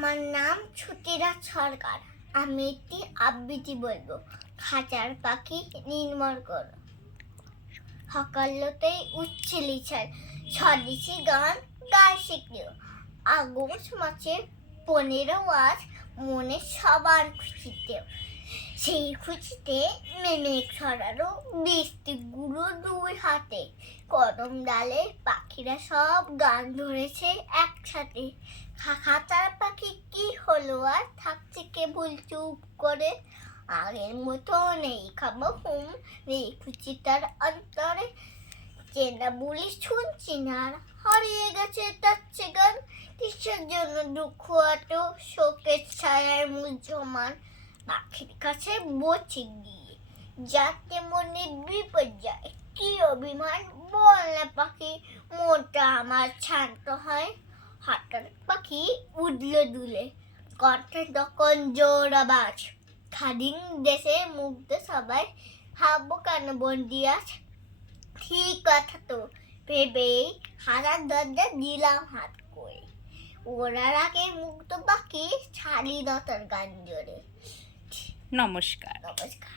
আমার নাম ছুটিরা সরকার। আমি একটি আবৃত্তি বলবো। খাঁচার পাখি নির্মল করো, সকালতেই উচ্ছিলি স্বদেশি গান গাই শিখলেও আগস্ট মাসের 15 আজ মনে সবার খুশিতে, সেই খুশিতে মেঘ ছড়ানো বৃষ্টি গুলো দুই হাতে, কদম ডালে পাখিরা সব গান ধরেছে একসাথে। খাঁচার পাখি কি হলো আর থাকছে কেবল চুপ করে, আগের মতো নেই খাবো ঘুম, নেই খুশি তার অন্তরে, চেনা বলি শুনছি না আর হারিয়ে গেছে তার গান। কিসের জন্য দুঃখ এত, শোকের ছায়ার মুহ্যমান, পাখির কাছে বসে গিয়ে যাতে মনে বিপর্যয়, কি অভিমান বল না পাখি, মনটা আমার শান্ত হয়। হঠাৎ পাখি উঠলো দুলে, কণ্ঠে তখন জোর আওয়াজ, স্বাধীন দেশে মুগ্ধ সবাই, ভাববো কেন বন্দি আজ। ঠিক কথা তো ভেবেই হাজার দরজা দিলাম হাত করে, ওরার আগে মুগ্ধ পাখি স্বাধীনতার গান জোরে। নমস্কার। নমস্কার।